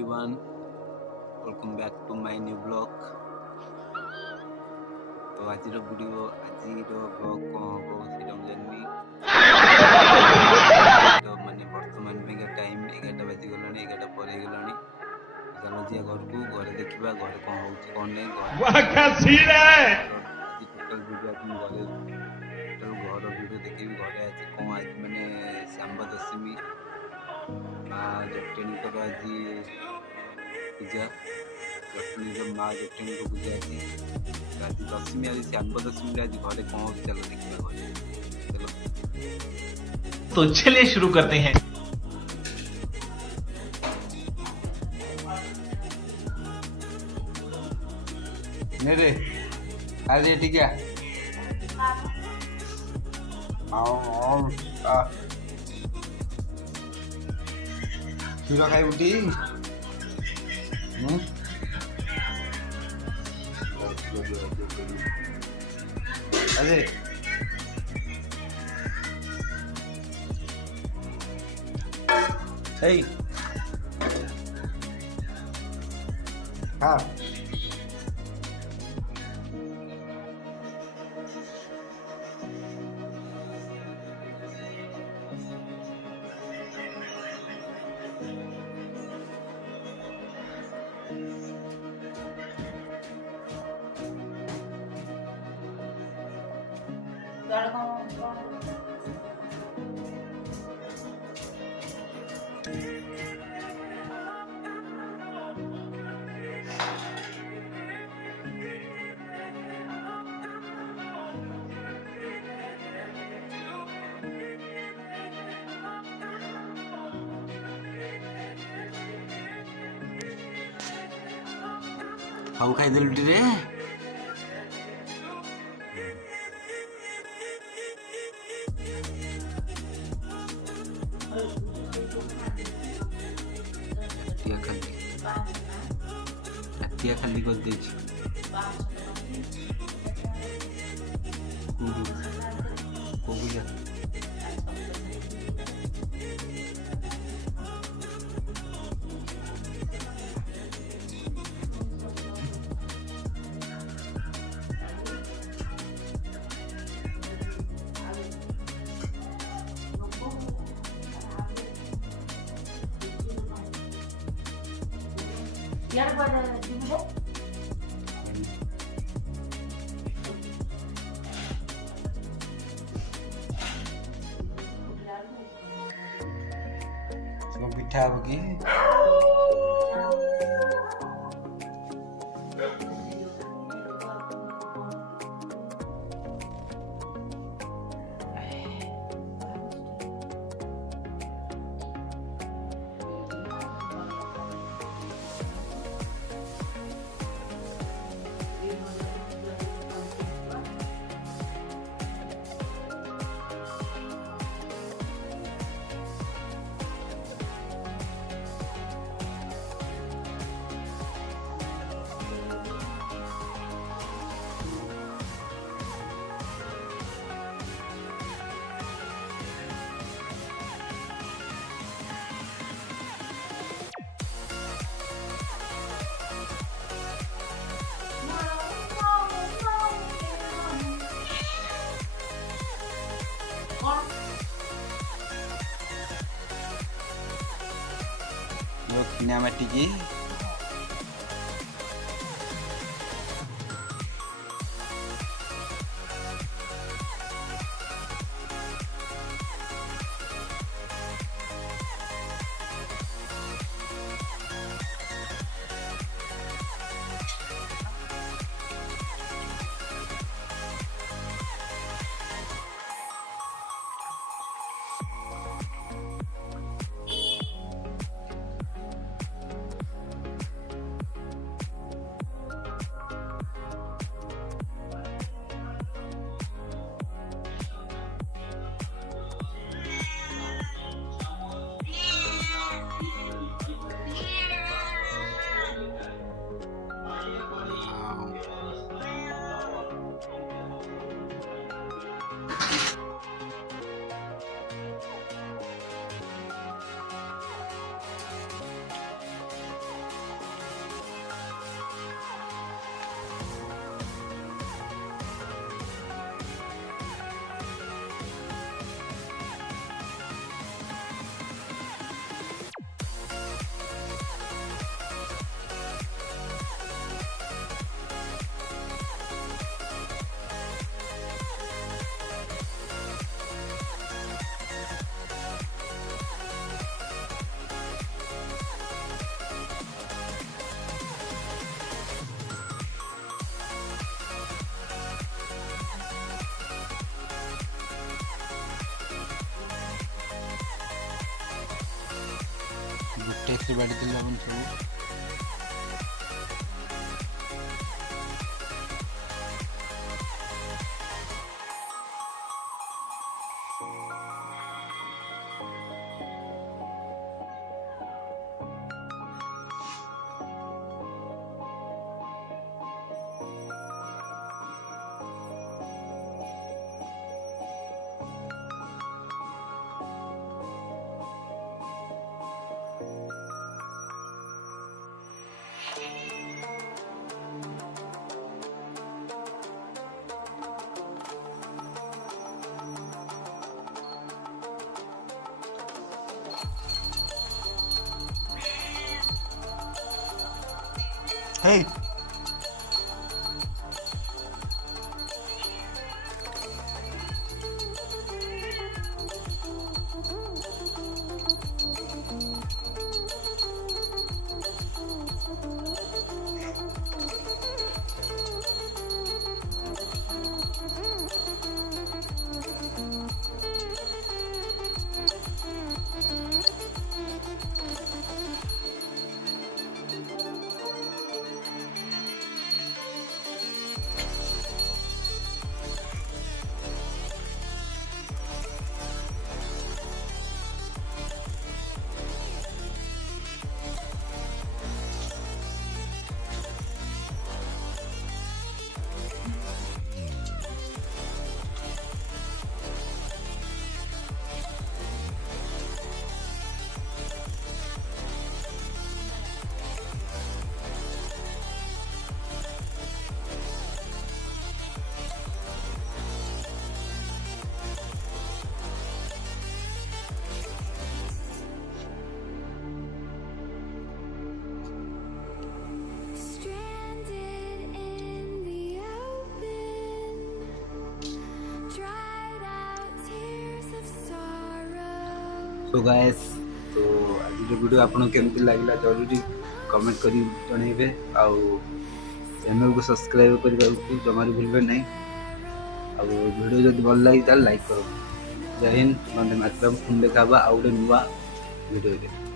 everyone, welcome back to my new vlog। तो आज video आज ब्लॉग कौन हम सीटा जानी तो माने वर्तमान टाइम 11टा बाजिगला 11टा पर गला चलो जी घर को घरे देखा घर कौन हो कौन नहीं टोटल वीडियो आज घरे टोटल घर वीडियो देखी घरे आज कौन आज मैंने सांबा दशमी माँ जटेणी आज पूजा जटेणी माँ जटेणी को पूजा आज दशमी आज सांबा दशमी आज घरे कौन हो चलो देखा घरे चलो। तो चलिए शुरू करते हैं। नहीं रे आज ये ठीक है क्षीर खाई बुटी अरे hey हाँ खाऊ खाई देलु रे खाली खाली कर दे यार बड़ा दिन है इसको पिठा होगी माटी की ଟେକ୍ସରେ ବାଡ଼ି ଦେଲେ ଆପଣ ସବୁ। Hey! सो गाइस, तो आज वीडियो आपको केमती लगे जरूरी कमेंट कर जनइबे। आउ चैनल को सब्सक्राइब करने को जमार भूलबे नहीं। आ वीडियो जब भल लगी लाइक करो। जय हिंद, वंदे मातरम। पुणी देखा आउ गोटे नुआ वीडियो।